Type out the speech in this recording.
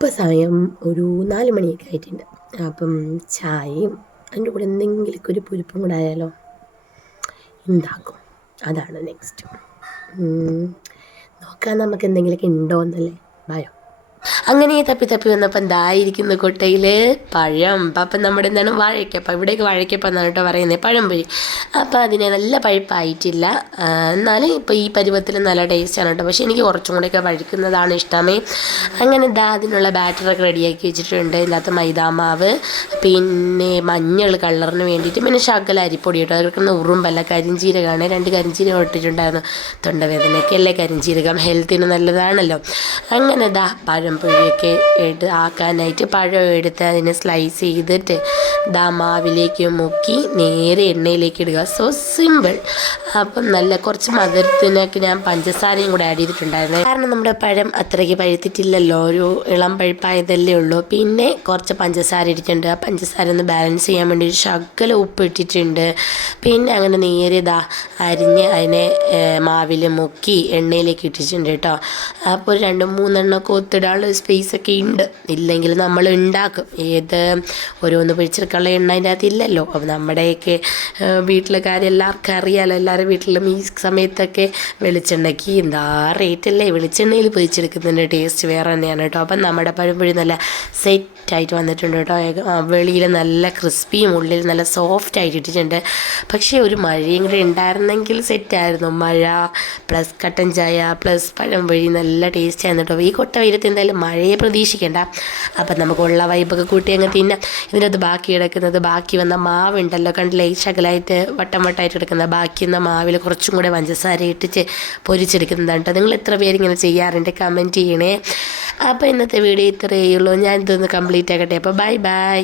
ഇപ്പം സമയം ഒരു 4 മണിയൊക്കെ ആയിട്ടുണ്ട്. അപ്പം ചായയും അതിൻ്റെ കൂടെ എന്തെങ്കിലുമൊക്കെ ഒരു പുരുപ്പും കൂടെ ആയാലോ ഉണ്ടാക്കും. അതാണ് നെക്സ്റ്റ്. നോക്കാം നമുക്ക് എന്തെങ്കിലുമൊക്കെ ഉണ്ടോ എന്നല്ലേ. ഭയം അങ്ങനെ തപ്പി തപ്പി വന്നപ്പോൾ എന്തായിരിക്കുന്നു കൊട്ടയിൽ പഴം. അപ്പം നമ്മുടെ എന്താണ് വാഴയ്ക്കപ്പം, ഇവിടേക്ക് വാഴയ്ക്കപ്പം എന്നാണ് കേട്ടോ പറയുന്നത്, പഴംപൊരി. അപ്പോൾ അതിനെ നല്ല പഴുപ്പായിട്ടില്ല, എന്നാലും ഇപ്പോൾ ഈ പരുവത്തിൽ നല്ല ടേസ്റ്റാണ് കേട്ടോ. പക്ഷേ എനിക്ക് കുറച്ചും കൂടെയൊക്കെ പഴുക്കുന്നതാണ് ഇഷ്ടമേ. അങ്ങനെ അതിനുള്ള ബാറ്ററൊക്കെ റെഡിയാക്കി വെച്ചിട്ടുണ്ട്. ഇതിനകത്ത് മൈദാമാവ്, പിന്നെ മഞ്ഞൾ കളറിന് വേണ്ടിയിട്ട്, പിന്നെ ശകല അരിപ്പൊടി കേട്ടോ. അതൊക്കെ ഉറുമ്പല്ല, കരിഞ്ചീരകമാണ്. 2 കരിഞ്ചീരകം ഇട്ടിട്ടുണ്ടായിരുന്നു. തൊണ്ടവേദനയൊക്കെ അല്ലേ കരിഞ്ചീരകം, ഹെൽത്തിന് നല്ലതാണല്ലോ. അങ്ങനെ പഴംപൊരിയൊക്കെ ആക്കാനായിട്ട് പഴം എടുത്ത് അതിനെ സ്ലൈസ് ചെയ്തിട്ട് മാവിലേക്ക് മുക്കി നേരെ എണ്ണയിലേക്ക് ഇടുക. So simple. അപ്പം നല്ല കുറച്ച് മധുരത്തിനൊക്കെ ഞാൻ പഞ്ചസാരയും കൂടെ ആഡ് ചെയ്തിട്ടുണ്ടായിരുന്നു. കാരണം നമ്മുടെ പഴം അത്രയ്ക്ക് പഴുത്തിട്ടില്ലല്ലോ, ഒരു ഇളം പഴുപ്പായതല്ലേ ഉള്ളൂ. പിന്നെ കുറച്ച് പഞ്ചസാര ഇട്ടിട്ടുണ്ട്. ആ പഞ്ചസാര ഒന്ന് ബാലൻസ് ചെയ്യാൻ വേണ്ടി ഒരു ശകല ഉപ്പ് ഇട്ടിട്ടുണ്ട്. പിന്നെ അങ്ങനെ നേരെ അരിഞ്ഞ് അതിനെ മാവിൽ മുക്കി എണ്ണയിലേക്ക് ഇട്ടിട്ടുണ്ട് കേട്ടോ. അപ്പോൾ 2-3 ഒത്തിടാനുള്ള സ്പേസൊക്കെ ഉണ്ട്. ഇല്ലെങ്കിൽ നമ്മൾ ഉണ്ടാക്കും. ഓരോന്ന് പിടിച്ചെടുക്കാനുള്ള എണ്ണ അതിൻ്റെ അകത്ത് ഇല്ലല്ലോ. അപ്പോൾ നമ്മുടെയൊക്കെ വീട്ടിലെ കാര്യം എല്ലാവർക്കും അറിയാമല്ലോ. എല്ലാവരും വീട്ടിലും ഈ സമയത്തൊക്കെ വെളിച്ചെണ്ണയ്ക്ക് എന്താ റേറ്റല്ലേ. വെളിച്ചെണ്ണയിൽ പൊരിച്ചെടുക്കുന്നതിൻ്റെ ടേസ്റ്റ് വേറെ തന്നെയാണ് കേട്ടോ. അപ്പം നമ്മുടെ പഴംപൊരി നല്ല സെറ്റായിട്ട് വന്നിട്ടുണ്ട് കേട്ടോ. വെളിയിൽ നല്ല ക്രിസ്പിയും ഉള്ളിൽ നല്ല സോഫ്റ്റായിട്ട് ഇട്ടിട്ടുണ്ട്. പക്ഷേ ഒരു മഴയും കൂടെ ഉണ്ടായിരുന്നെങ്കിൽ സെറ്റായിരുന്നു. മഴ പ്ലസ് കട്ടൻ ചായ പ്ലസ് പഴംപൊരി നല്ല ടേസ്റ്റ് ആയിരുന്നു കേട്ടോ. ഈ കൊട്ട വെയിലത്ത് എന്തായാലും മഴയെ പ്രതീക്ഷിക്കേണ്ട. അപ്പം നമുക്കുള്ള വൈബൊക്കെ കൂട്ടി അങ്ങ് തിന്നാം. ഇതിനകത്ത് ബാക്കി കിടക്കുന്നത്, ബാക്കി വന്ന മാവുണ്ടല്ലോ, കണ്ടില്ലേ, ശകലമായിട്ട് വട്ടം വട്ടമായിട്ട് കിടക്കുന്ന ബാക്കി വന്ന മാവിൽ കുറച്ചും കൂടെ പഞ്ചസാര ഇട്ടിട്ട് പൊരിച്ചെടുക്കുന്നതാണ് കേട്ടോ. നിങ്ങൾ എത്ര പേരിങ്ങനെ ചെയ്യാറുണ്ട് കമൻറ്റ് ചെയ്യണേ. അപ്പോൾ ഇന്നത്തെ വീഡിയോ ഇത്രയേ ഉള്ളൂ. ഞാൻ ഇതൊന്ന് കംപ്ലീറ്റ് ആക്കട്ടെ. അപ്പോൾ ബൈ ബൈ.